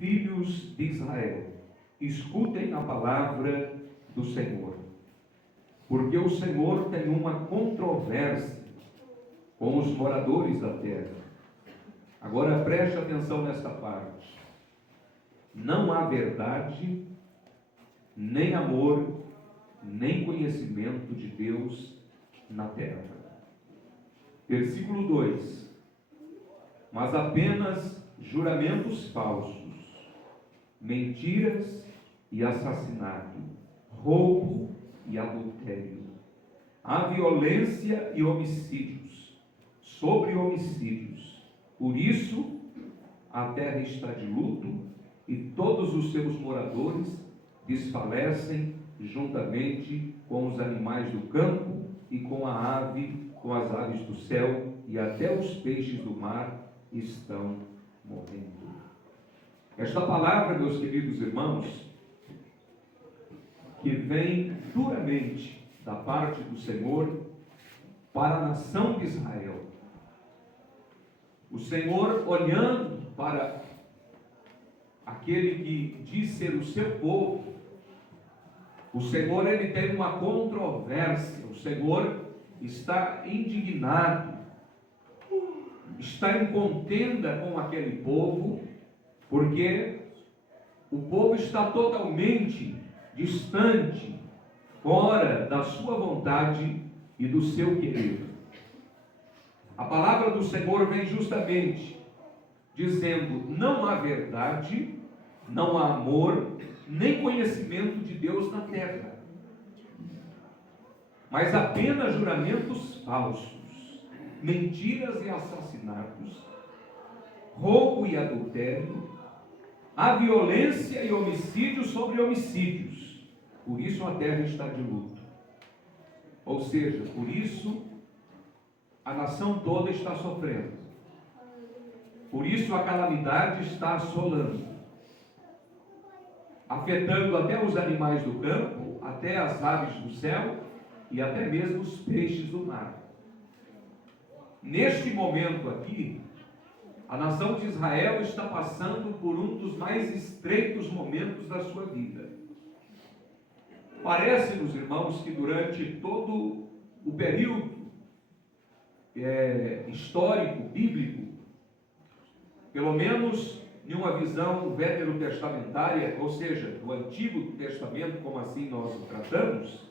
filhos de Israel, escutem a palavra do Senhor, porque o Senhor tem uma controvérsia com os moradores da terra. Agora preste atenção nesta parte. Não há verdade, nem amor, nem conhecimento de Deus na terra. Versículo 2. Mas apenas juramentos falsos, mentiras e assassinato, roubo e adultério. Há violência e homicídios, sobre homicídios. Por isso, a terra está de luto e todos os seus moradores desfalecem juntamente com os animais do campo e com as aves do céu, e até os peixes do mar estão morrendo. Esta palavra, meus queridos irmãos, que vem duramente da parte do Senhor para a nação de Israel. O Senhor, olhando para aquele que diz ser o seu povo, o Senhor, ele tem uma controvérsia. O Senhor está indignado, está em contenda com aquele povo, porque o povo está totalmente distante, fora da sua vontade e do seu querer. A palavra do Senhor vem justamente dizendo: não há verdade, não há amor, nem conhecimento de Deus na terra, mas apenas juramentos falsos, mentiras e assassinatos, roubo e adultério, há violência e homicídio sobre homicídios. Por isso a terra está de luto. Ou seja, por isso a nação toda está sofrendo. Por isso a calamidade está assolando, afetando até os animais do campo, até as aves do céu e até mesmo os peixes do mar. Neste momento aqui, a nação de Israel está passando por um dos mais estreitos momentos da sua vida. Parece-nos, irmãos, que durante todo o período histórico, bíblico, pelo menos em uma visão veterotestamentária, ou seja, do Antigo Testamento, como assim nós o tratamos,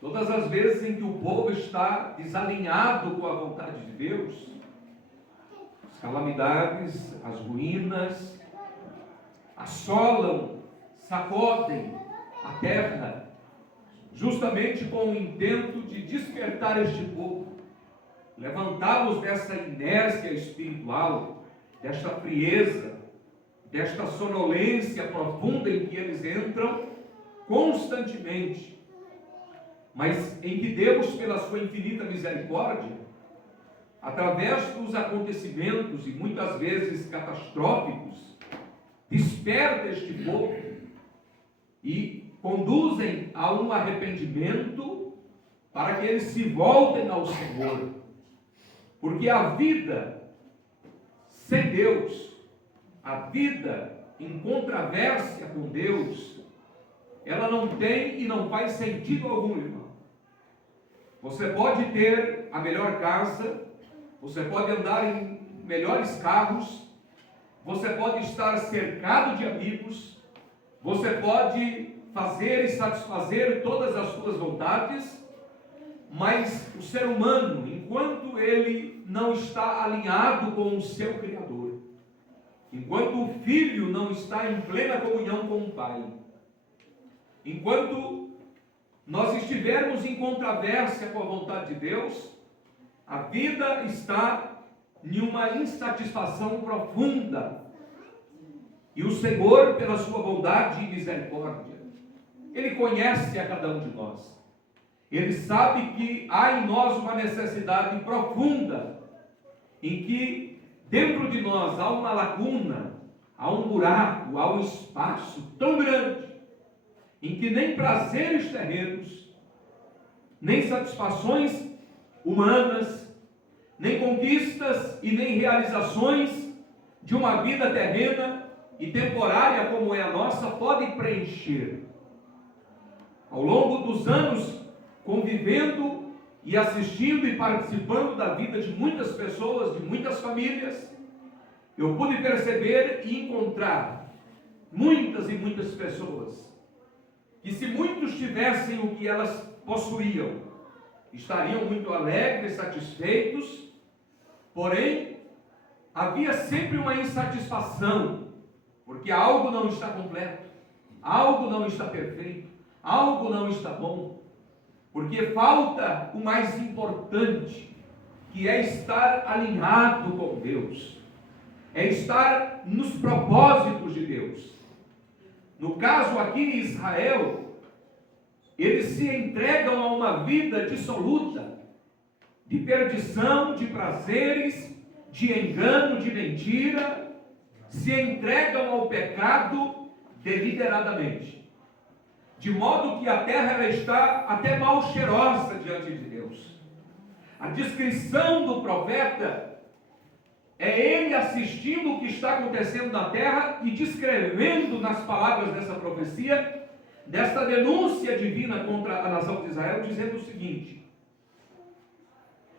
todas as vezes em que o povo está desalinhado com a vontade de Deus, as calamidades, as ruínas, assolam, sacodem a terra, justamente com o intento de despertar este povo, levantá-los dessa inércia espiritual, desta frieza, desta sonolência profunda em que eles entram constantemente, mas em que Deus, pela sua infinita misericórdia, através dos acontecimentos e muitas vezes catastróficos, desperta este povo e conduzem a um arrependimento para que eles se voltem ao Senhor, porque a vida sem Deus, a vida em controvérsia com Deus, ela não tem e não faz sentido algum, irmão. Você pode ter a melhor casa, você pode andar em melhores carros, você pode estar cercado de amigos, você pode fazer e satisfazer todas as suas vontades, mas o ser humano, enquanto ele não está alinhado com o seu Criador, enquanto o filho não está em plena comunhão com o Pai, enquanto nós estivermos em controvérsia com a vontade de Deus, a vida está em uma insatisfação profunda. E o Senhor, pela sua bondade e misericórdia, Ele conhece a cada um de nós. Ele sabe que há em nós uma necessidade profunda, em que dentro de nós há uma lacuna, há um buraco, há um espaço tão grande, em que nem prazeres terrenos, nem satisfações humanas, nem conquistas e nem realizações de uma vida terrena e temporária como é a nossa pode preencher. Ao longo dos anos, convivendo e assistindo e participando da vida de muitas pessoas, de muitas famílias, eu pude perceber e encontrar muitas e muitas pessoas que, se muitos tivessem o que elas possuíam, estariam muito alegres, satisfeitos, porém, havia sempre uma insatisfação, porque algo não está completo, algo não está perfeito, algo não está bom, porque falta o mais importante, que é estar alinhado com Deus, é estar nos propósitos de Deus. No caso aqui em Israel, eles se entregam a uma vida dissoluta, de perdição, de prazeres, de engano, de mentira, se entregam ao pecado deliberadamente, de modo que a terra ela está até mal cheirosa diante de Deus. A descrição do profeta é ele assistindo o que está acontecendo na terra e descrevendo nas palavras dessa profecia, desta denúncia divina contra a nação de Israel, dizendo o seguinte: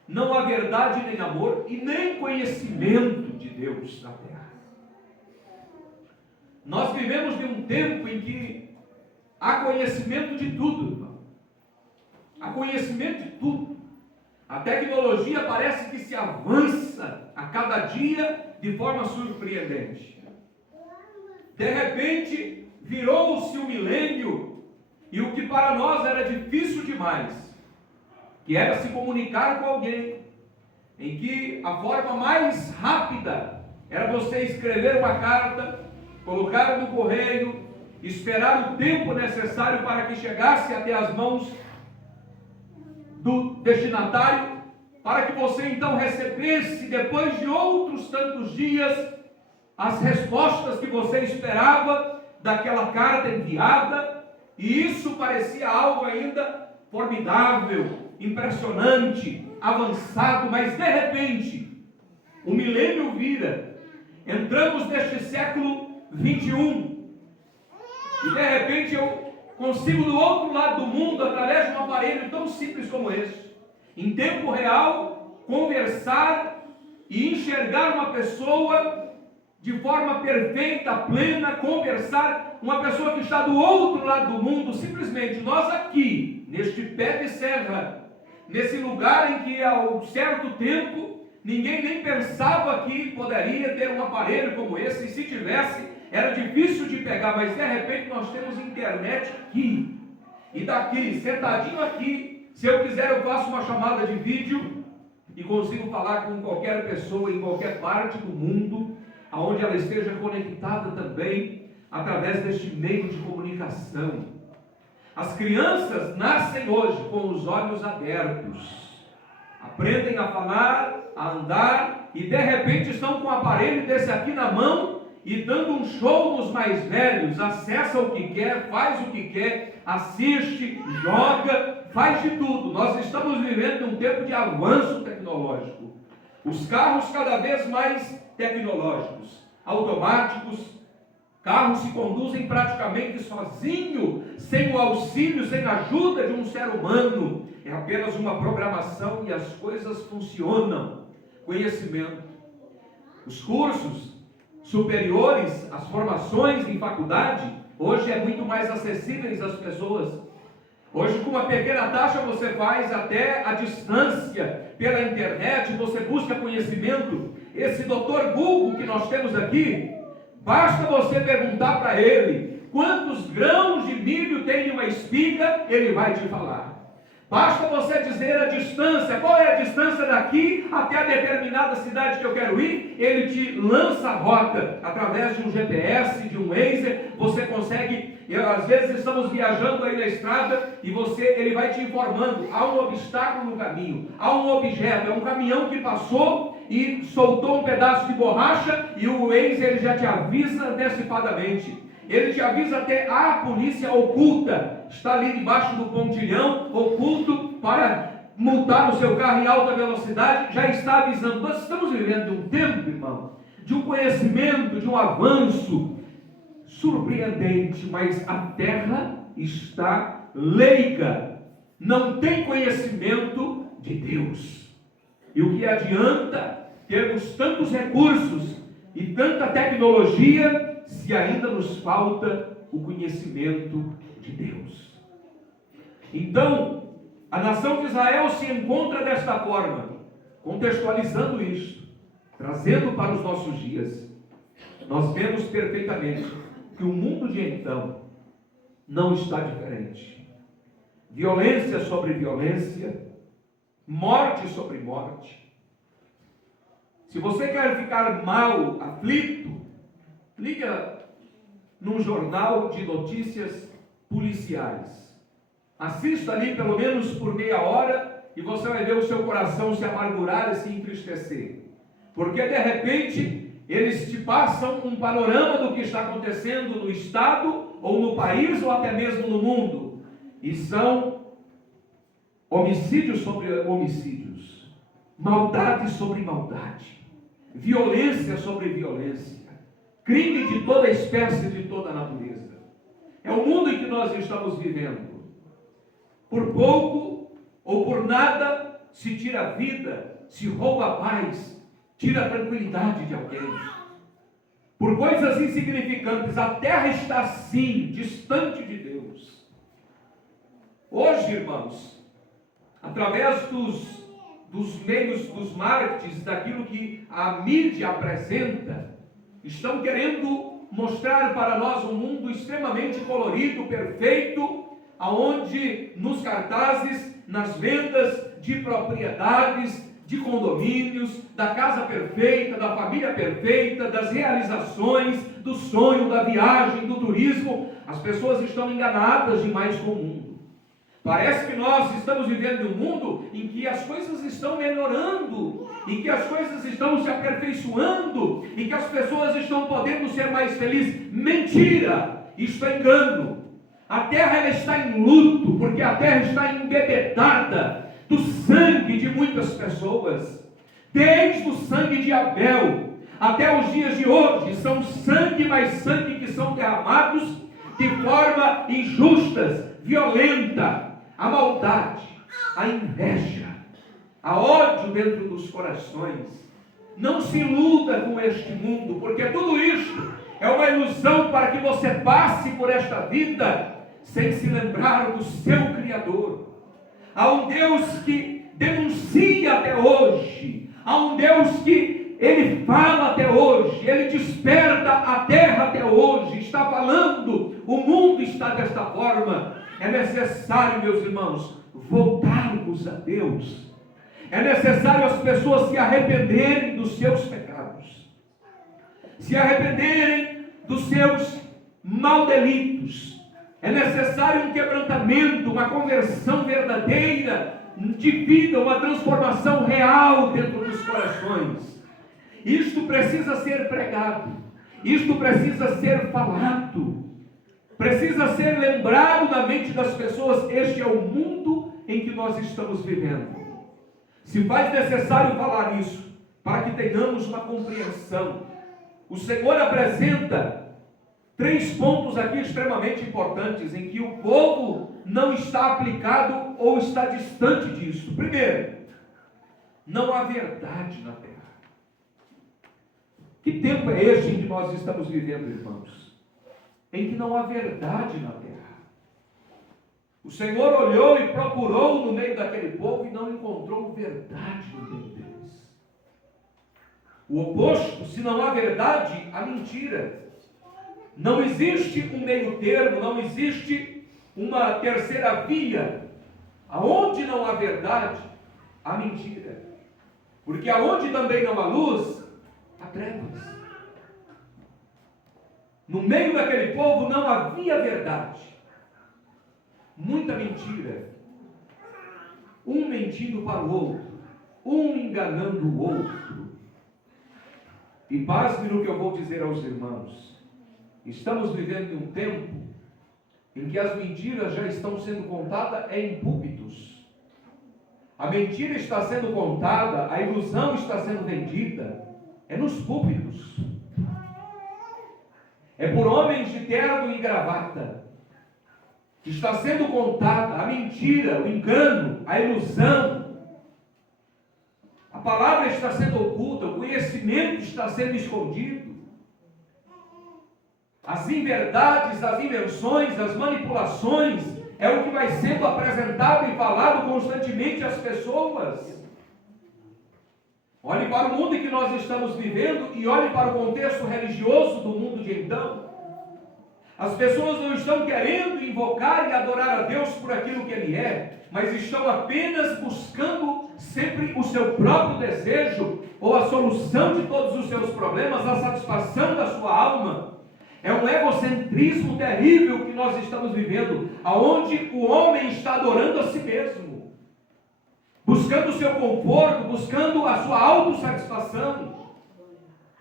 não há verdade nem amor e nem conhecimento de Deus na terra. Nós vivemos de um tempo em que há conhecimento de tudo, irmão. Há conhecimento de tudo. A tecnologia parece que se avança a cada dia de forma surpreendente. De repente, virou-se o milênio e o que para nós era difícil demais, que era se comunicar com alguém, em que a forma mais rápida era você escrever uma carta, colocar no correio, esperar o tempo necessário para que chegasse até as mãos do destinatário, para que você então recebesse, depois de outros tantos dias, as respostas que você esperava daquela carta enviada, e isso parecia algo ainda formidável, impressionante, avançado, mas de repente, o milênio vira, entramos neste século 21, e de repente eu consigo do outro lado do mundo, através de um aparelho tão simples como este, em tempo real, conversar e enxergar uma pessoa de forma perfeita, plena, conversar, uma pessoa que está do outro lado do mundo, simplesmente nós aqui, neste pé de serra, nesse lugar em que há um certo tempo, ninguém nem pensava que poderia ter um aparelho como esse, e se tivesse, era difícil de pegar, mas de repente nós temos internet aqui, e daqui, sentadinho aqui, se eu quiser eu faço uma chamada de vídeo, e consigo falar com qualquer pessoa, em qualquer parte do mundo, aonde ela esteja conectada também, através deste meio de comunicação. As crianças nascem hoje com os olhos abertos, aprendem a falar, a andar, e de repente estão com um aparelho desse aqui na mão, e dando um show nos mais velhos, acessa o que quer, faz o que quer, assiste, joga, faz de tudo. Nós estamos vivendo um tempo de avanço tecnológico. Os carros cada vez mais tecnológicos, automáticos, carros se conduzem praticamente sozinho, sem o auxílio, sem a ajuda de um ser humano. É apenas uma programação e as coisas funcionam. Conhecimento. Os cursos superiores, as formações em faculdade, hoje é muito mais acessíveis às pessoas. Hoje, com uma pequena taxa, você faz até a distância, pela internet, você busca conhecimento. Esse doutor Google que nós temos aqui, basta você perguntar para ele quantos grãos de milho tem uma espiga, ele vai te falar. Basta você dizer a distância, qual é a distância daqui até a determinada cidade que eu quero ir, ele te lança a rota, através de um GPS, de um Waze, você consegue, às vezes estamos viajando aí na estrada, e ele vai te informando, há um obstáculo no caminho, há um objeto, é um caminhão que passou e soltou um pedaço de borracha, e o Waze ele já te avisa antecipadamente. Ele te avisa até a polícia oculta, está ali debaixo do pontilhão, oculto, para multar o seu carro em alta velocidade, já está avisando. Nós estamos vivendo um tempo, irmão, de um conhecimento, de um avanço, surpreendente, mas a terra está leiga, não tem conhecimento de Deus. E o que adianta termos tantos recursos e tanta tecnologia se ainda nos falta o conhecimento de Deus? Então, a nação de Israel se encontra desta forma, contextualizando isto, trazendo para os nossos dias. Nós vemos perfeitamente que o mundo de então não está diferente. Violência sobre violência, morte sobre morte. Se você quer ficar mal, aflito, liga num jornal de notícias policiais. Assista ali pelo menos por meia hora e você vai ver o seu coração se amargurar e se entristecer. Porque de repente eles te passam um panorama do que está acontecendo no estado, ou no país, ou até mesmo no mundo. E são homicídios sobre homicídios, maldade sobre maldade, violência sobre violência, crime de toda espécie, de toda natureza. É o mundo em que nós estamos vivendo. Por pouco ou por nada se tira a vida, se rouba a paz, tira a tranquilidade de alguém. Por coisas insignificantes, a terra está assim, distante de Deus. Hoje, irmãos, através dos meios, dos marketings, daquilo que a mídia apresenta, estão querendo mostrar para nós um mundo extremamente colorido, perfeito, aonde nos cartazes, nas vendas de propriedades, de condomínios, da casa perfeita, da família perfeita, das realizações, do sonho, da viagem, do turismo, as pessoas estão enganadas demais com o mundo. Parece que nós estamos vivendo um mundo em que as coisas estão melhorando, em que as coisas estão se aperfeiçoando, em que as pessoas estão podendo ser mais felizes. Mentira! Isso é engano. A terra ela está em luto, porque a terra está embebetada do sangue de muitas pessoas, desde o sangue de Abel até os dias de hoje. São sangue mais sangue que são derramados de forma injusta, violenta. A maldade, a inveja, a ódio dentro dos corações. Não se iluda com este mundo, porque tudo isto é uma ilusão para que você passe por esta vida sem se lembrar do seu Criador. Há um Deus que denuncia até hoje, há um Deus que Ele fala até hoje, Ele desperta a terra até hoje, está falando, o mundo está desta forma. É necessário, meus irmãos, voltarmos a Deus. É necessário as pessoas se arrependerem dos seus pecados, se arrependerem dos seus maldelitos. É necessário um quebrantamento, uma conversão verdadeira de vida, uma transformação real dentro dos corações. Isto precisa ser pregado, isto precisa ser falado, precisa ser lembrado na mente das pessoas. Este é o mundo em que nós estamos vivendo. Se faz necessário falar isso, para que tenhamos uma compreensão. O Senhor apresenta 3 pontos aqui extremamente importantes, em que o povo não está aplicado ou está distante disso. Primeiro, não há verdade na terra. Que tempo é este em que nós estamos vivendo, irmãos? Em que não há verdade na terra. O Senhor olhou e procurou no meio daquele povo e não encontrou verdade no meio deles. O oposto, se não há verdade, há mentira. Não existe um meio termo, não existe uma terceira via. Aonde não há verdade, há mentira. Porque aonde também não há luz, há trevas. No meio daquele povo não havia verdade. Muita mentira. Um mentindo para o outro, um enganando o outro. E pasme no que eu vou dizer aos irmãos. Estamos vivendo um tempo em que as mentiras já estão sendo contadas em púlpitos. A mentira está sendo contada, a ilusão está sendo vendida, é nos púlpitos. é por homens de terno e gravata, que está sendo contada a mentira, o engano, a ilusão. A palavra está sendo oculta, o conhecimento está sendo escondido. As inverdades, as inversões, as manipulações, é o que vai sendo apresentado e falado constantemente às pessoas. Olhe para o mundo em que nós estamos vivendo e olhe para o contexto religioso do mundo de então. As pessoas não estão querendo invocar e adorar a Deus por aquilo que Ele é, mas estão apenas buscando sempre o seu próprio desejo, ou a solução de todos os seus problemas, a satisfação da sua alma. É um egocentrismo terrível que nós estamos vivendo, aonde o homem está adorando a si mesmo, buscando o seu conforto, buscando a sua autossatisfação,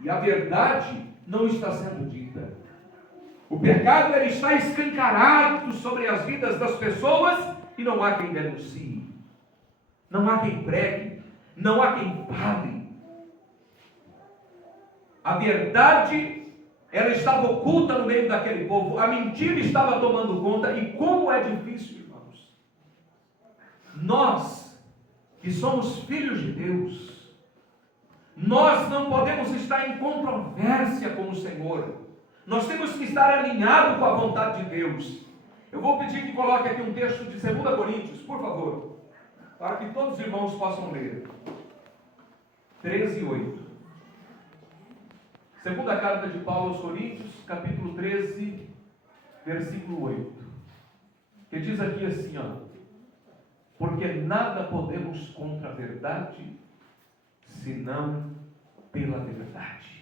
e a verdade não está sendo dita. O pecado ele está escancarado sobre as vidas das pessoas e não há quem denuncie, não há quem pregue, não há quem fale. A verdade, ela estava oculta no meio daquele povo, a mentira estava tomando conta, e como é difícil, irmãos. Nós, que somos filhos de Deus, nós não podemos estar em controvérsia com o Senhor. Nós temos que estar alinhados com a vontade de Deus. Eu vou pedir que coloque aqui um texto de 2 Coríntios, por favor, para que todos os irmãos possam ler. 13:8. Segunda carta de Paulo aos Coríntios, capítulo 13, versículo 8. Que diz aqui assim, ó: porque nada podemos contra a verdade, senão pela verdade.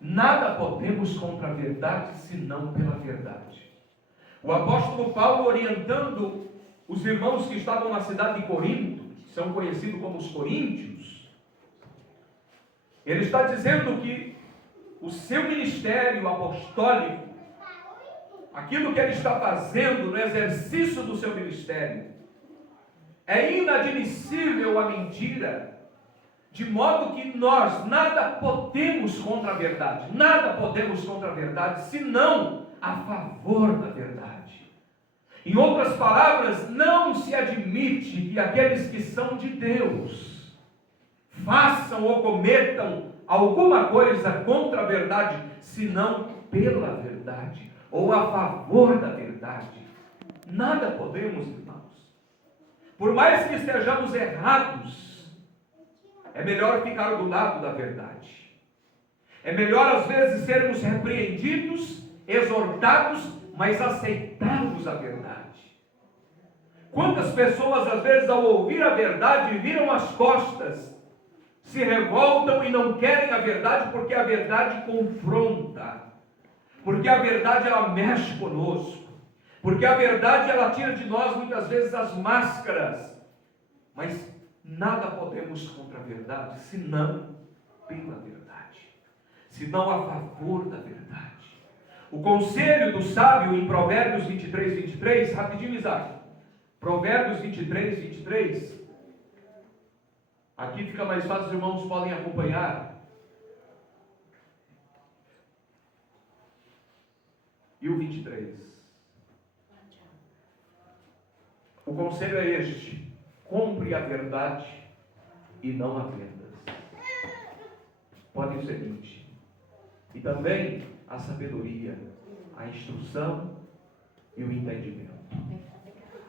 Nada podemos contra a verdade, senão pela verdade. O apóstolo Paulo, orientando os irmãos que estavam na cidade de Corinto, que são conhecidos como os coríntios, ele está dizendo que o seu ministério apostólico, aquilo que ele está fazendo no exercício do seu ministério, é inadmissível a mentira, de modo que nós nada podemos contra a verdade, nada podemos contra a verdade, senão a favor da verdade. Em outras palavras, não se admite que aqueles que são de Deus façam ou cometam alguma coisa contra a verdade, senão pela verdade, ou a favor da verdade. Nada podemos, irmãos. Por mais que estejamos errados, é melhor ficar do lado da verdade. É melhor às vezes sermos repreendidos, exortados, mas aceitarmos a verdade. Quantas pessoas às vezes ao ouvir a verdade viram as costas, se revoltam e não querem a verdade, porque a verdade confronta, porque a verdade ela mexe conosco, porque a verdade ela tira de nós muitas vezes as máscaras, mas nada podemos contra a verdade, senão pela verdade, senão a favor da verdade. O conselho do sábio em Provérbios 23, rapidinho, Isaac. Provérbios 23. Aqui fica mais fácil, os irmãos podem acompanhar. E o 23. O conselho é este: compre a verdade e não a vendas. Pode ser o seguinte. E também a sabedoria, a instrução e o entendimento.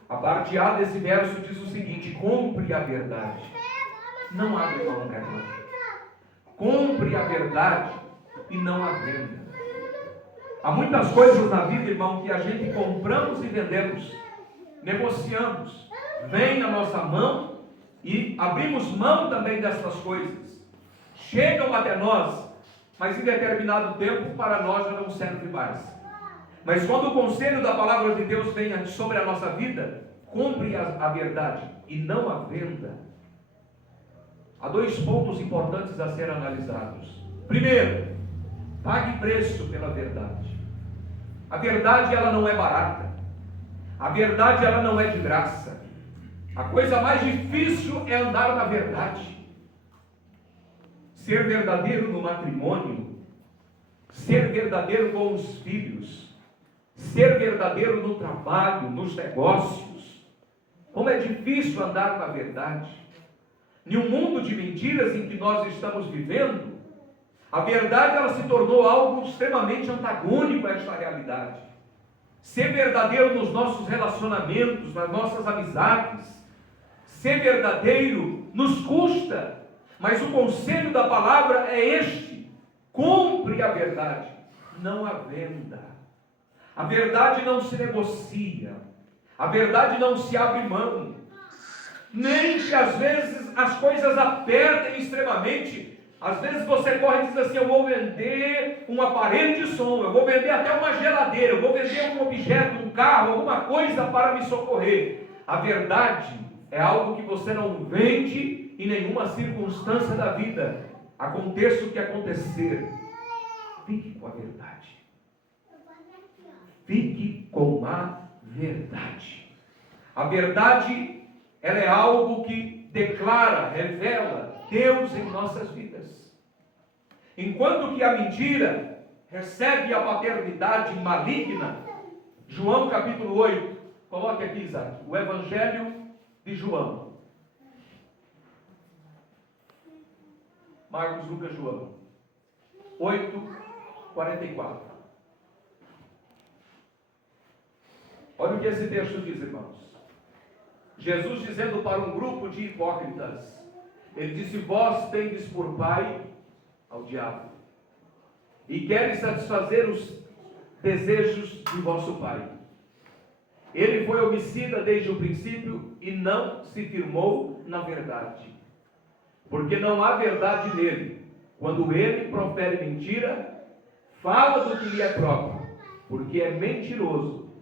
A parte A desse verso diz o seguinte: compre a verdade, não abre mão dela. Compre a verdade e não a venda. Há muitas coisas na vida, irmão, que a gente compramos e vendemos, negociamos, vem na nossa mão e abrimos mão também dessas coisas. Chegam até nós, mas em determinado tempo para nós já não serve mais. Mas quando o conselho da palavra de Deus vem sobre a nossa vida, compre a verdade e não a venda. Há dois pontos importantes a ser analisados. Primeiro, pague preço pela verdade. A verdade ela não é barata. A verdade ela não é de graça. A coisa mais difícil é andar na verdade. Ser verdadeiro no matrimônio ser verdadeiro com os filhos, ser verdadeiro no trabalho, nos negócios. Como é difícil andar na verdade. Em um mundo de mentiras em que nós estamos vivendo, a verdade ela se tornou algo extremamente antagônico a esta realidade. Ser verdadeiro nos nossos relacionamentos, nas nossas amizades, ser verdadeiro nos custa, mas o conselho da palavra é este: cumpre a verdade, não a venda. A verdade não se negocia, a verdade não se abre mão, nem que às vezes as coisas apertem extremamente. Às vezes você corre e diz assim: eu vou vender um aparelho de som, eu vou vender até uma geladeira, eu vou vender um objeto, um carro, alguma coisa para me socorrer. A verdade é algo que você não vende em nenhuma circunstância da vida. Aconteça o que acontecer, fique com a verdade. Fique com a verdade. A verdade, ela é algo que declara, revela Deus em nossas vidas. Enquanto que a mentira recebe a paternidade maligna, João capítulo 8, coloque aqui, Isaac, o Evangelho de João. Marcos, Lucas, João 8:44. Olha o que esse texto diz, irmãos. Jesus dizendo para um grupo de hipócritas, ele disse: vós tendes por pai ao diabo, e queres satisfazer os desejos de vosso pai. Ele foi homicida desde o princípio e não se firmou na verdade, porque não há verdade nele. Quando ele profere mentira, fala do que lhe é próprio, porque é mentiroso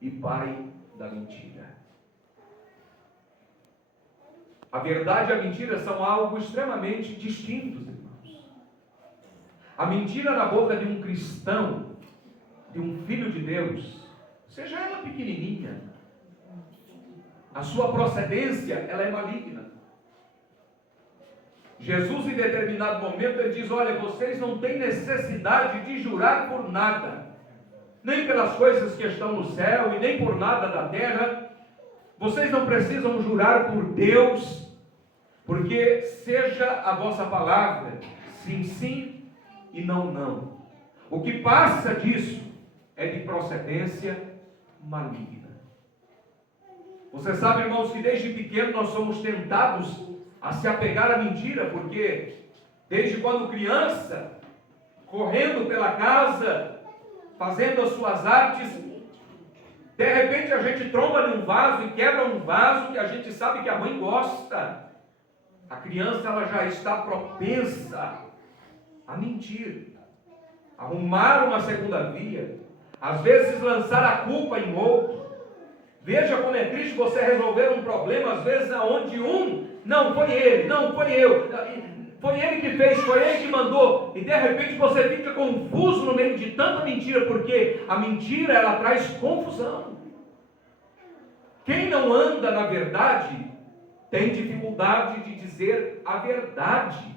e pai da mentira. A verdade e a mentira são algo extremamente distintos, irmãos. A mentira na boca de um cristão, de um filho de Deus, seja ela pequenininha, a sua procedência, ela é maligna. Jesus, em determinado momento, ele diz: olha, vocês não têm necessidade de jurar por nada, nem pelas coisas que estão no céu e nem por nada da terra. Vocês não precisam jurar por Deus, porque seja a vossa palavra sim, sim e não, não. O que passa disso é de procedência maligna. Você sabe, irmãos, que desde pequeno nós somos tentados a se apegar à mentira, porque desde quando criança, correndo pela casa, fazendo as suas artes, de repente a gente tromba num vaso e quebra um vaso que a gente sabe que a mãe gosta. A criança ela já está propensa a mentir, a arrumar uma segunda via, às vezes lançar a culpa em outro. Veja como é triste você resolver um problema, às vezes onde não foi ele, não foi eu, foi ele que fez, foi ele que mandou, e de repente você fica confuso no meio de tanta mentira, porque a mentira ela traz confusão. Quem não anda na verdade tem dificuldade de dizer a verdade.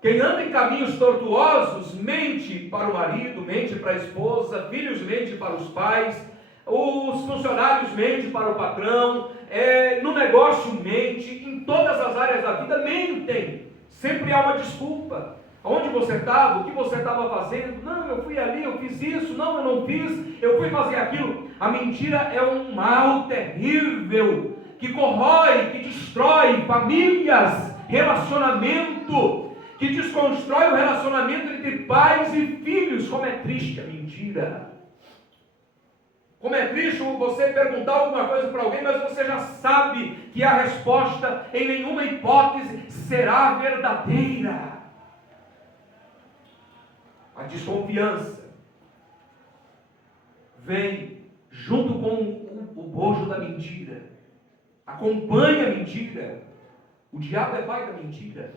Quem anda em caminhos tortuosos mente para o marido, mente para a esposa, filhos mente para os pais, os funcionários mentem para o patrão, no negócio mente, em todas as áreas da vida mentem. Sempre há uma desculpa. Onde você estava? O que você estava fazendo? Não, eu fui ali, eu fiz isso. Não, eu não fiz, eu fui fazer aquilo. A mentira é um mal terrível, que corrói, que destrói famílias, relacionamento, que desconstrói o relacionamento entre pais e filhos. Como é triste a mentira. Como é triste você perguntar alguma coisa para alguém, mas você já sabe que a resposta em nenhuma hipótese será verdadeira. A desconfiança vem junto com o bojo da mentira. Acompanha a mentira. O diabo é pai da mentira.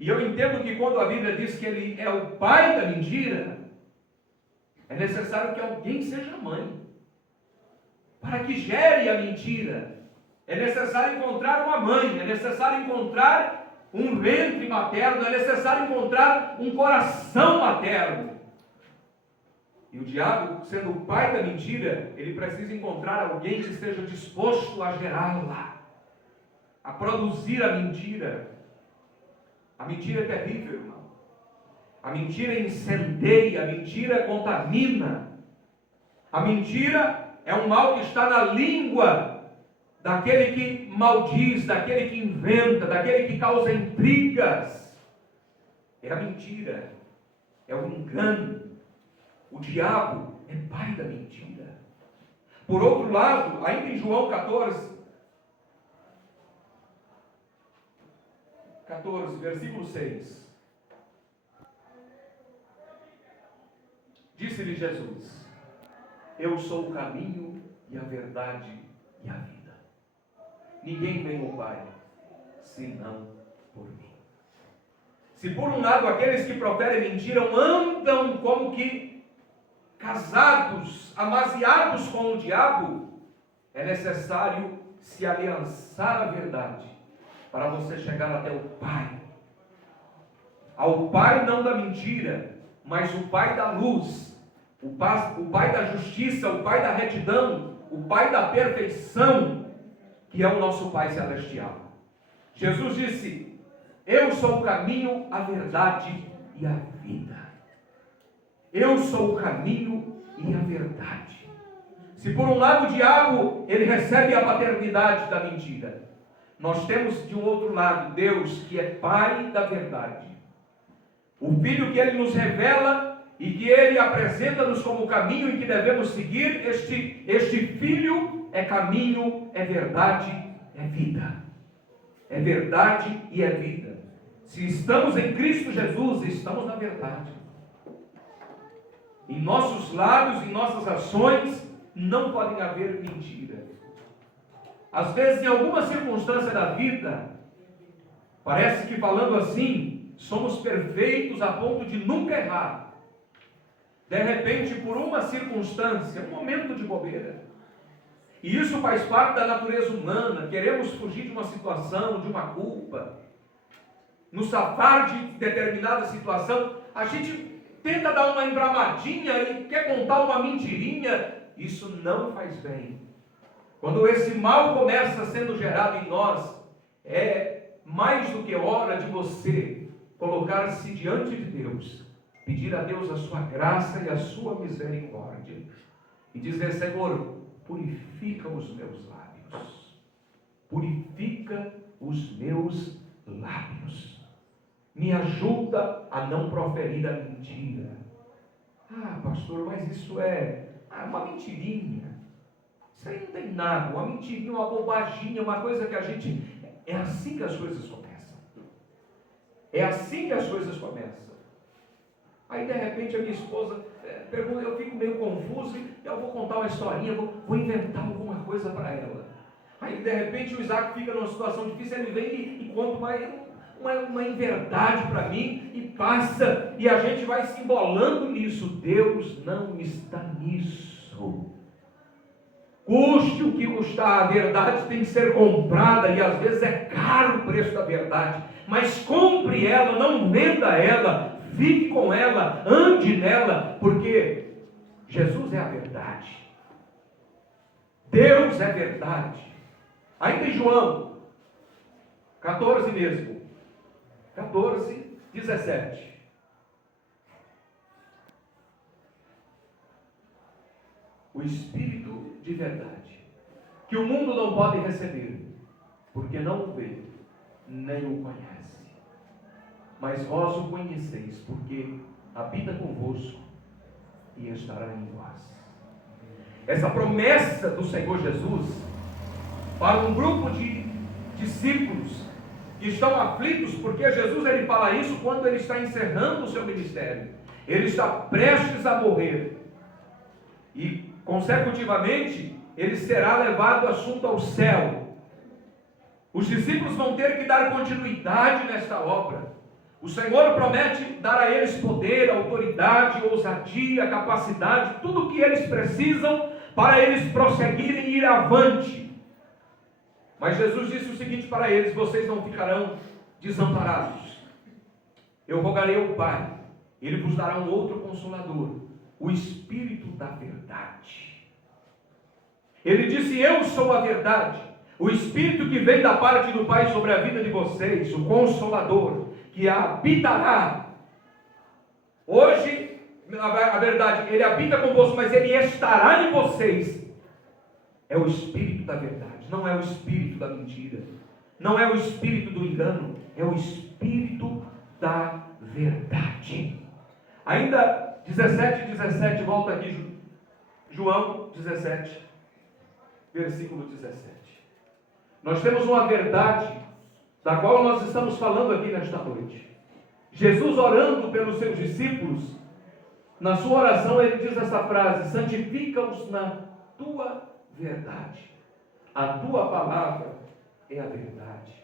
E eu entendo que quando a Bíblia diz que ele é o pai da mentira, é necessário que alguém seja mãe, para que gere a mentira. É necessário encontrar uma mãe, é necessário encontrar um ventre materno, é necessário encontrar um coração materno. E o diabo, sendo o pai da mentira, ele precisa encontrar alguém que esteja disposto a gerá-la, a produzir a mentira. A mentira é terrível, irmão. A mentira incendeia, a mentira contamina. A mentira é um mal que está na língua daquele que maldiz, daquele que inventa, daquele que causa intrigas. É a mentira, é o engano. O diabo é pai da mentira. Por outro lado, ainda em João 14, versículo 6. Disse-lhe Jesus: eu sou o caminho e a verdade e a vida. Ninguém vem ao Pai, senão por mim. Se por um lado aqueles que proferem mentira andam como que casados, amaziados com o diabo, é necessário se aliançar à verdade, para você chegar até o Pai. Ao Pai não da mentira, mas o Pai da luz, o Pai da justiça, o Pai da retidão, o Pai da perfeição, que é o nosso Pai celestial. Jesus disse: eu sou o caminho, a verdade e a vida. Eu sou o caminho e a verdade. Se por um lado o diabo, ele recebe a paternidade da mentira, nós temos de um outro lado Deus, que é Pai da verdade. O Filho que Ele nos revela e que Ele apresenta-nos como caminho em que devemos seguir. Este Filho é caminho, é verdade, é vida. É verdade e é vida. Se estamos em Cristo Jesus, estamos na verdade. Em nossos lábios, em nossas ações, não podem haver mentira. Às vezes, em alguma circunstância da vida, parece que falando assim, somos perfeitos a ponto de nunca errar. De repente, por uma circunstância, um momento de bobeira, e isso faz parte da natureza humana, queremos fugir de uma situação, de uma culpa, nos safar de determinada situação, a gente tenta dar uma embramadinha e quer contar uma mentirinha. Isso não faz bem. Quando esse mal começa sendo gerado em nós, é mais do que hora de você colocar-se diante de Deus, pedir a Deus a sua graça e a sua misericórdia, e dizer: Senhor, purifica os meus lábios, purifica os meus lábios, me ajuda a não proferir a mentira. Ah, pastor, mas isso é uma mentirinha. Isso aí não tem nada, uma mentirinha, uma bobaginha, uma coisa que a gente... É assim que as coisas começam. É assim que as coisas começam. Aí de repente a minha esposa pergunta, eu fico meio confuso, e eu vou contar uma historinha, vou inventar alguma coisa para ela. Aí de repente o Isaac fica numa situação difícil, ele vem e conta uma inverdade para mim, e passa, e a gente vai se embolando nisso. Deus não está nisso. Custe o que custar, a verdade tem que ser comprada, e às vezes é caro o preço da verdade, mas compre ela, não venda ela, fique com ela, ande nela, porque Jesus é a verdade, Deus é verdade. Ainda em João 14 mesmo, 14, 17. O Espírito de verdade, que o mundo não pode receber, porque não o vê, nem o conhece. Mas vós o conheceis, porque habita convosco e estará em vós. Essa promessa do Senhor Jesus, para um grupo de discípulos que estão aflitos, porque Jesus ele fala isso quando ele está encerrando o seu ministério. Ele está prestes a morrer. E consecutivamente, ele será levado assunto ao céu. Os discípulos vão ter que dar continuidade nesta obra. O Senhor promete dar a eles poder, autoridade, ousadia, capacidade, tudo o que eles precisam para eles prosseguirem e ir avante. Mas Jesus disse o seguinte para eles: vocês não ficarão desamparados, eu rogarei ao Pai, Ele vos dará um outro Consolador, o Espírito da verdade. Ele disse: eu sou a verdade, o Espírito que vem da parte do Pai sobre a vida de vocês, o Consolador, que habitará. Hoje, a verdade, Ele habita convosco, mas Ele estará em vocês. É o Espírito da verdade, não é o Espírito da mentira, não é o Espírito do engano, é o Espírito da verdade. Ainda 17, volta aqui, João 17, versículo 17. Nós temos uma verdade, da qual nós estamos falando aqui nesta noite. Jesus orando pelos seus discípulos, na sua oração ele diz essa frase: santifica-os na tua verdade. A tua palavra é a verdade.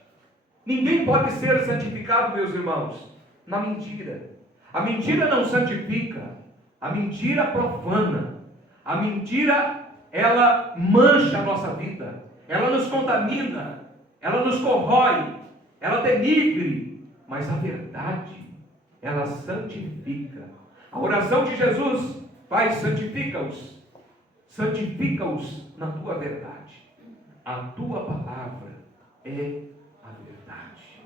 Ninguém pode ser santificado, meus irmãos, na mentira. A mentira não santifica, a mentira profana. A mentira, ela mancha a nossa vida, ela nos contamina, ela nos corrói, ela denigre. Mas a verdade, ela santifica. A oração de Jesus: Pai, santifica-os na tua verdade. A tua palavra é a verdade.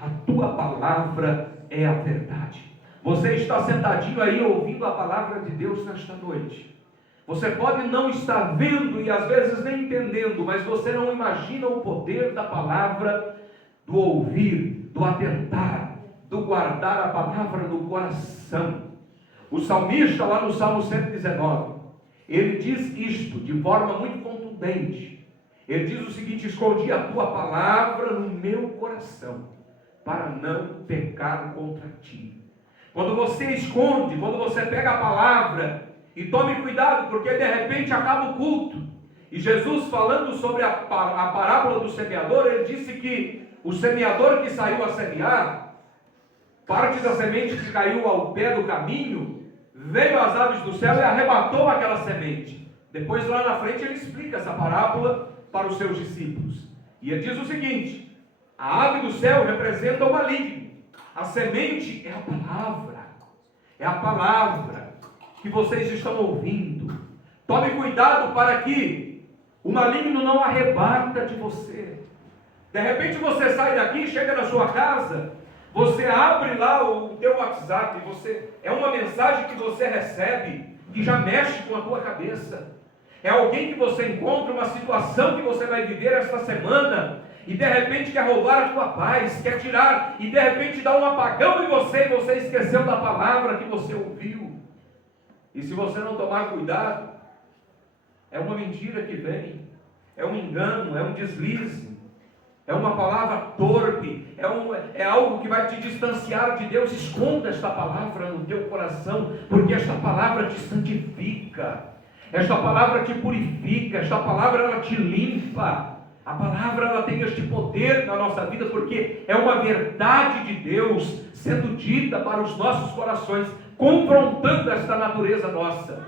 A tua palavra é a verdade. Você está sentadinho aí ouvindo a palavra de Deus nesta noite. Você pode não estar vendo e às vezes nem entendendo, mas você não imagina o poder da palavra, do ouvir, do atentar, do guardar a palavra no coração. O salmista, lá no Salmo 119, ele diz isto de forma muito contundente. Ele diz o seguinte: escondi a tua palavra no meu coração, para não pecar contra ti. Quando você esconde, quando você pega a palavra, e tome cuidado, porque de repente acaba o culto. E Jesus, falando sobre a parábola do semeador, ele disse que o semeador que saiu a semear, parte da semente que caiu ao pé do caminho, veio as aves do céu e arrebatou aquela semente. Depois lá na frente ele explica essa parábola para os seus discípulos. E ele diz o seguinte: a ave do céu representa o maligno. A semente é a palavra. É a palavra que vocês estão ouvindo. Tome cuidado para que o maligno não arrebata de você. De repente você sai daqui, chega na sua casa, você abre lá o teu WhatsApp, é uma mensagem que você recebe, que já mexe com a tua cabeça. É alguém que você encontra, uma situação que você vai viver esta semana, e de repente quer roubar a tua paz, quer tirar, e de repente dá um apagão em você, e você esqueceu da palavra que você ouviu. E se você não tomar cuidado, é uma mentira que vem, é um engano, é um deslize, é uma palavra torpe, é algo que vai te distanciar de Deus. Esconda esta palavra no teu coração, porque esta palavra te santifica, esta palavra te purifica, esta palavra ela te limpa. A palavra ela tem este poder na nossa vida, porque é uma verdade de Deus sendo dita para os nossos corações, confrontando esta natureza nossa,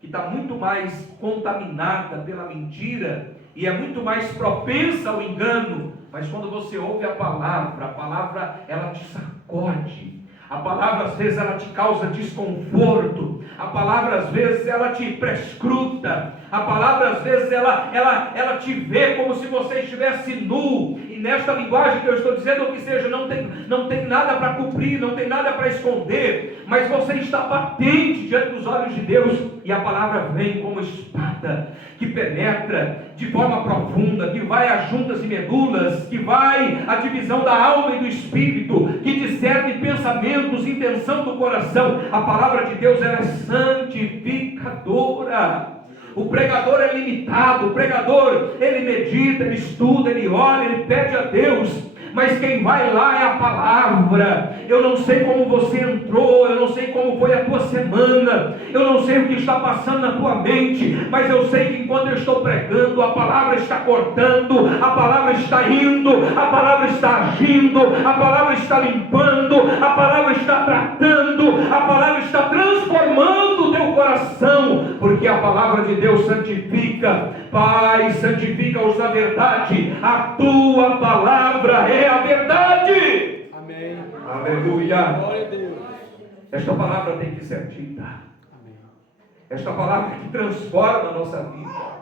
que está muito mais contaminada pela mentira e é muito mais propensa ao engano. Mas quando você ouve a palavra ela te sacode. A palavra às vezes ela te causa desconforto. A palavra às vezes ela te prescruta. A palavra às vezes ela te vê como se você estivesse nu. E nesta linguagem que eu estou dizendo, ou que seja, não tem nada para cobrir, não tem nada para esconder, mas você está patente diante dos olhos de Deus. E a palavra vem como espada, que penetra de forma profunda, que vai às juntas e medulas, que vai à divisão da alma e do espírito, que discerne pensamentos, intenção do coração. A palavra de Deus ela é santificadora. O pregador é limitado, o pregador ele medita, ele estuda, ele ora, ele pede a Deus. Mas quem vai lá é a palavra. Eu não sei como você entrou, eu não sei como foi a tua semana, eu não sei o que está passando na tua mente, mas eu sei que enquanto eu estou pregando, a palavra está cortando, a palavra está indo, a palavra está agindo, a palavra está limpando, a palavra está tratando, a palavra está transformando o teu coração, porque porque a palavra de Deus santifica. Pai, santifica-os na verdade, a tua palavra é a verdade. Amém. Aleluia. Glória a Deus. Esta palavra tem que ser dita. Esta palavra que transforma a nossa vida.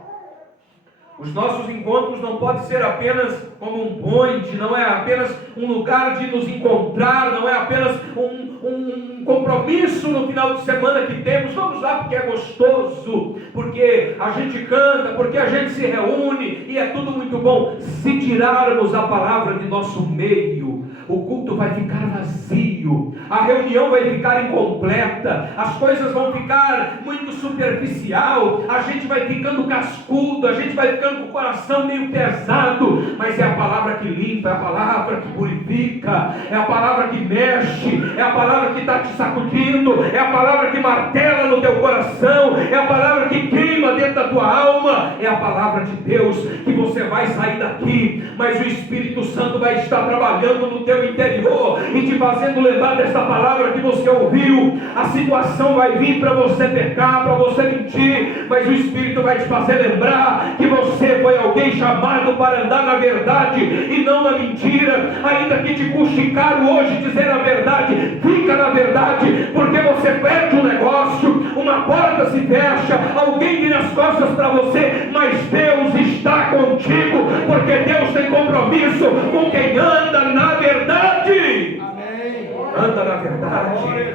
Os nossos encontros não podem ser apenas como um point, não é apenas um lugar de nos encontrar, não é apenas um compromisso no final de semana que temos. Vamos lá porque é gostoso, porque a gente canta, porque a gente se reúne e é tudo muito bom. Se tirarmos a palavra de nosso meio, o culto vai ficar vazio, a reunião vai ficar incompleta, as coisas vão ficar muito superficial, a gente vai ficando cascudo, a gente vai ficando com o coração meio pesado. Mas é a palavra que limpa, é a palavra que purifica, é a palavra que mexe, é a palavra que está te sacudindo, é a palavra que martela no teu coração, é a palavra que queima dentro da tua alma, é a palavra de Deus que você vai sair daqui, mas o Espírito Santo vai estar trabalhando no teu interior e te fazendo lembrar desta palavra que você ouviu. A situação vai vir para você pecar, para você mentir, mas o Espírito vai te fazer lembrar que você foi alguém chamado para andar na verdade e não na mentira. Ainda que te custe caro hoje dizer a verdade, fica na verdade, porque você perde um negócio, uma porta se fecha, alguém vira as costas para você, mas Deus está contigo, porque Deus tem compromisso com quem anda na verdade. Amém. Anda na verdade.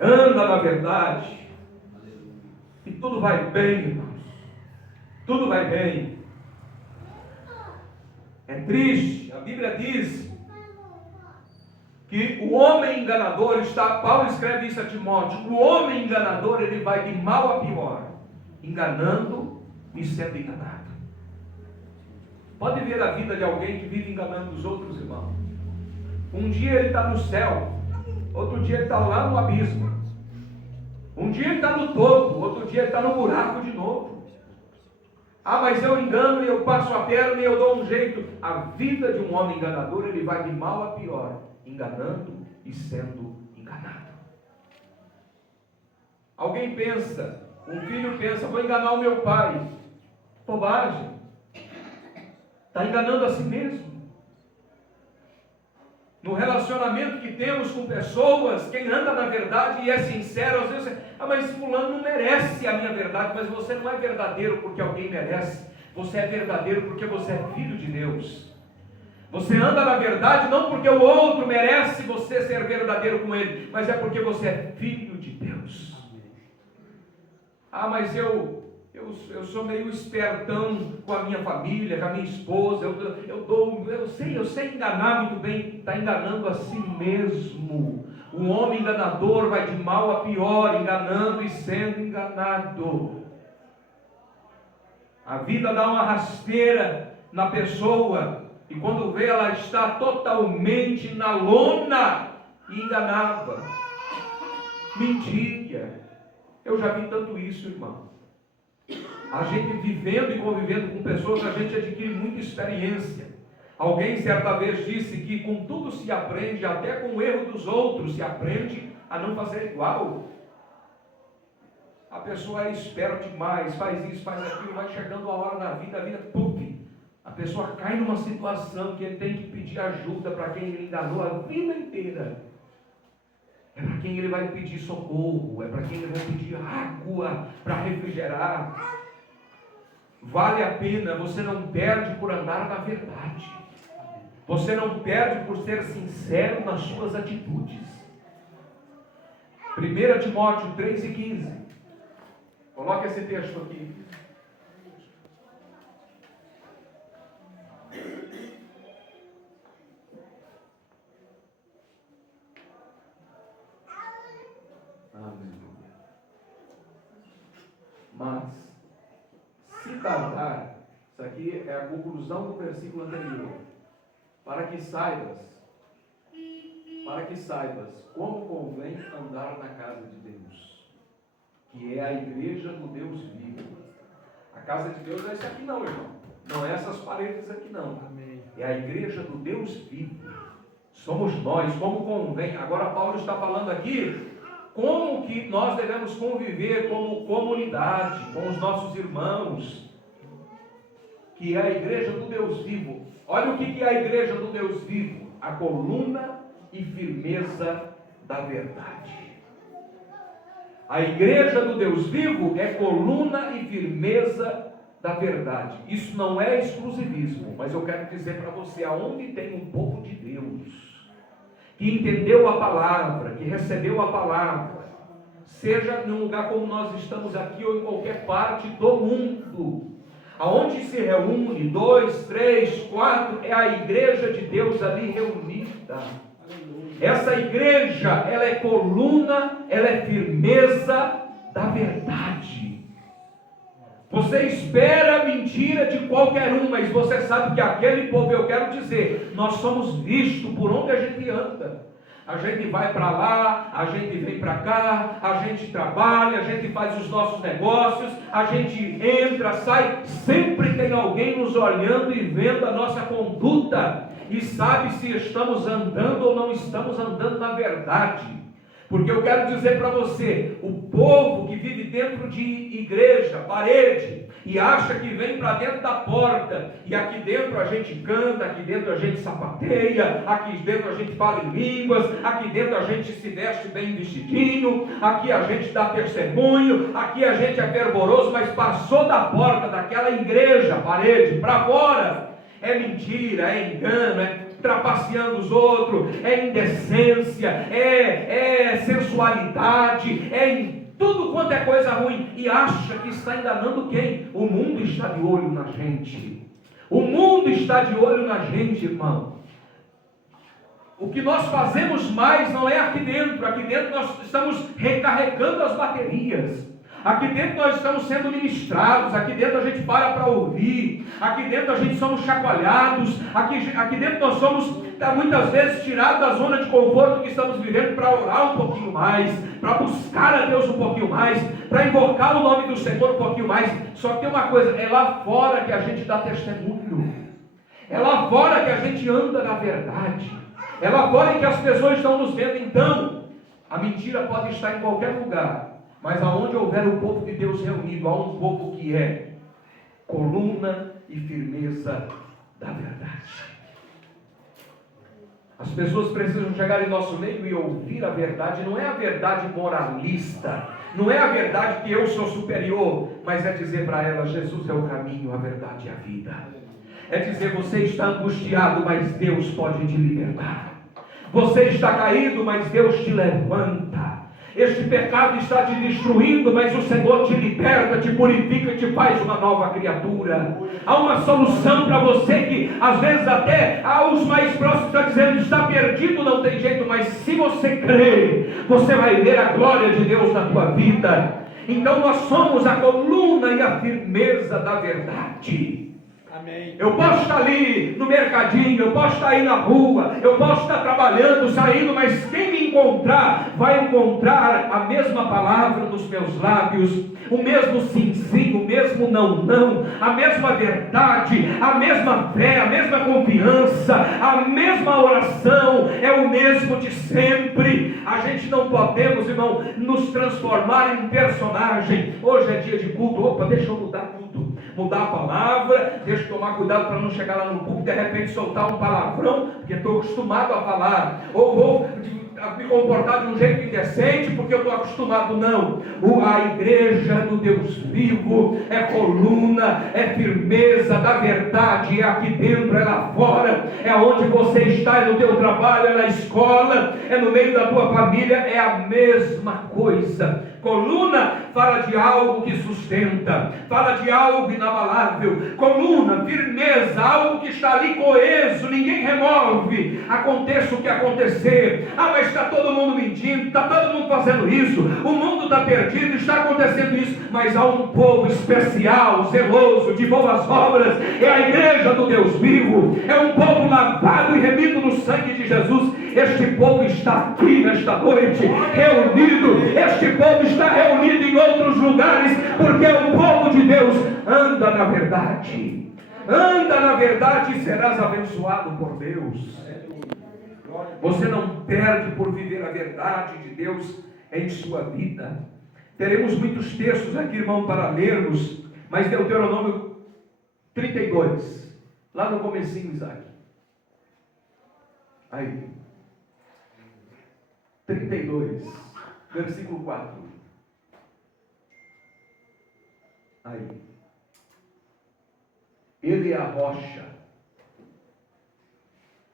Anda na verdade. E tudo vai bem, irmãos. Tudo vai bem. É triste. A Bíblia diz que o homem enganador está... Paulo escreve isso a Timóteo. O homem enganador, ele vai de mal a pior, enganando e sendo enganado. Pode ver a vida de alguém que vive enganando os outros, irmãos. Um dia ele está no céu, outro dia ele está lá no abismo. Um dia ele está no topo, outro dia ele está no buraco de novo. Ah, mas eu engano e eu passo a perna e eu dou um jeito. A vida de um homem enganador, ele vai de mal a pior, enganando e sendo enganado. Alguém pensa, um filho pensa, vou enganar o meu pai. Bobagem. Está enganando a si mesmo. No relacionamento que temos com pessoas, quem anda na verdade e é sincero, às vezes, mas fulano não merece a minha verdade. Mas você não é verdadeiro porque alguém merece. Você é verdadeiro porque você é filho de Deus. Você anda na verdade não porque o outro merece você ser verdadeiro com ele, mas é porque você é filho de Deus. Ah, mas eu sou meio espertão com a minha família, com a minha esposa, eu sei enganar muito bem. Está enganando a si mesmo. O homem enganador vai de mal a pior, enganando e sendo enganado. A vida dá uma rasteira na pessoa, e quando vê, ela está totalmente na lona e enganava, mentia. Eu já vi tanto isso, irmão. A gente vivendo e convivendo com pessoas, a gente adquire muita experiência. Alguém certa vez disse que com tudo se aprende, até com o erro dos outros se aprende a não fazer igual. A pessoa é esperta demais, faz isso, faz aquilo, vai chegando a hora da vida, puf, a pessoa cai numa situação que ele tem que pedir ajuda para quem ele enganou a vida inteira. É para quem ele vai pedir socorro, é para quem ele vai pedir água para refrigerar. Vale a pena, você não perde por andar na verdade. Você não perde por ser sincero nas suas atitudes. 1 Timóteo 3:15. Coloque esse texto aqui. Mas, se tardar, isso aqui é a conclusão do versículo anterior, para que saibas como convém andar na casa de Deus, que é a igreja do Deus vivo. A casa de Deus não é isso aqui não, irmão. Não é essas paredes aqui não. Amém. É a igreja do Deus vivo. Somos nós, como convém. Agora Paulo está falando aqui como que nós devemos conviver como comunidade, com os nossos irmãos, que é a igreja do Deus vivo. Olha o que é a igreja do Deus vivo: a coluna e firmeza da verdade. A igreja do Deus vivo é coluna e firmeza da verdade. Isso não é exclusivismo, mas eu quero dizer para você, aonde tem um povo de Deus, que entendeu a palavra, que recebeu a palavra, seja num lugar como nós estamos aqui ou em qualquer parte do mundo, aonde se reúne 2, 3, 4, é a igreja de Deus ali reunida. Essa igreja, ela é coluna, ela é firmeza da verdade. Você espera mentira de qualquer um, mas você sabe que aquele povo, eu quero dizer, nós somos vistos por onde a gente anda. A gente vai para lá, a gente vem para cá, a gente trabalha, a gente faz os nossos negócios, a gente entra, sai, sempre tem alguém nos olhando e vendo a nossa conduta e sabe se estamos andando ou não estamos andando na verdade. Porque eu quero dizer para você, o povo que vive dentro de igreja, parede, e acha que vem para dentro da porta, e aqui dentro a gente canta, aqui dentro a gente sapateia, aqui dentro a gente fala em línguas, aqui dentro a gente se veste bem vestidinho, aqui a gente dá testemunho, aqui a gente é fervoroso, mas passou da porta daquela igreja, parede, para fora, é mentira, é engano, é trapaceando os outros, é indecência, é sensualidade, é em tudo quanto é coisa ruim, e acha que está enganando quem? O mundo está de olho na gente. O mundo está de olho na gente, irmão. O que nós fazemos mais não é aqui dentro nós estamos recarregando as baterias. Aqui dentro nós estamos sendo ministrados, aqui dentro a gente para ouvir, aqui dentro a gente somos chacoalhados, aqui dentro nós somos muitas vezes tirados da zona de conforto que estamos vivendo para orar um pouquinho mais, para buscar a Deus um pouquinho mais, para invocar o nome do Senhor um pouquinho mais. Só que tem uma coisa, é lá fora que a gente dá testemunho, é lá fora que a gente anda na verdade, é lá fora que as pessoas estão nos vendo. Então, a mentira pode estar em qualquer lugar, mas aonde houver o povo de Deus reunido, há um povo que é coluna e firmeza da verdade. As pessoas precisam chegar em nosso meio e ouvir a verdade. Não é a verdade moralista, não é a verdade que eu sou superior, mas é dizer para ela: Jesus é o caminho, a verdade e a vida. É dizer: você está angustiado, mas Deus pode te libertar. Você está caído, mas Deus te levanta. Este pecado está te destruindo, mas o Senhor te liberta, te purifica e te faz uma nova criatura. Há uma solução para você que às vezes até aos mais próximos está dizendo: está perdido, não tem jeito. Mas se você crer, você vai ver a glória de Deus na tua vida. Então nós somos a coluna e a firmeza da verdade. Eu posso estar ali no mercadinho, eu posso estar aí na rua, eu posso estar trabalhando, saindo, mas quem me encontrar, vai encontrar a mesma palavra nos meus lábios, o mesmo sim, sim, o mesmo não, não, a mesma verdade, a mesma fé, a mesma confiança, a mesma oração, é o mesmo de sempre. A gente não podemos, irmão, nos transformar em um personagem. Hoje é dia de culto, opa, deixa eu mudar tudo. Mudar a palavra, deixa eu tomar cuidado para não chegar lá no púlpito e de repente soltar um palavrão, porque estou acostumado a falar, ou vou me comportar de um jeito indecente, porque eu estou acostumado. Não, a igreja do Deus vivo é coluna, é firmeza da verdade, é aqui dentro, é lá fora, é onde você está, é no teu trabalho, é na escola, é no meio da tua família, é a mesma coisa. Coluna fala de algo que sustenta, fala de algo inabalável. Coluna, firmeza, algo que está ali coeso, ninguém remove, aconteça o que acontecer. Ah, mas está todo mundo mentindo, está todo mundo fazendo isso, o mundo está perdido, está acontecendo isso, mas há um povo especial, zeloso, de boas obras, é a igreja do Deus vivo, é um povo lavado e remido no sangue de Jesus. Este povo está aqui nesta noite, reunido. Este povo está reunido em outros lugares, porque o povo de Deus anda na verdade. Anda na verdade e serás abençoado por Deus. Você não perde por viver a verdade de Deus. em sua vida. Teremos muitos textos aqui, irmão, para lermos, mas Deuteronômio 32, lá no comecinho, Isaac. Aí. 32, versículo 4. Aí. Ele é a rocha,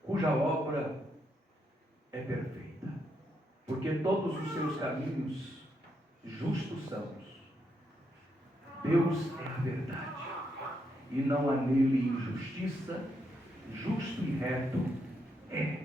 cuja obra é perfeita, porque todos os seus caminhos justos são. Deus é a verdade, e não há nele injustiça, justo e reto é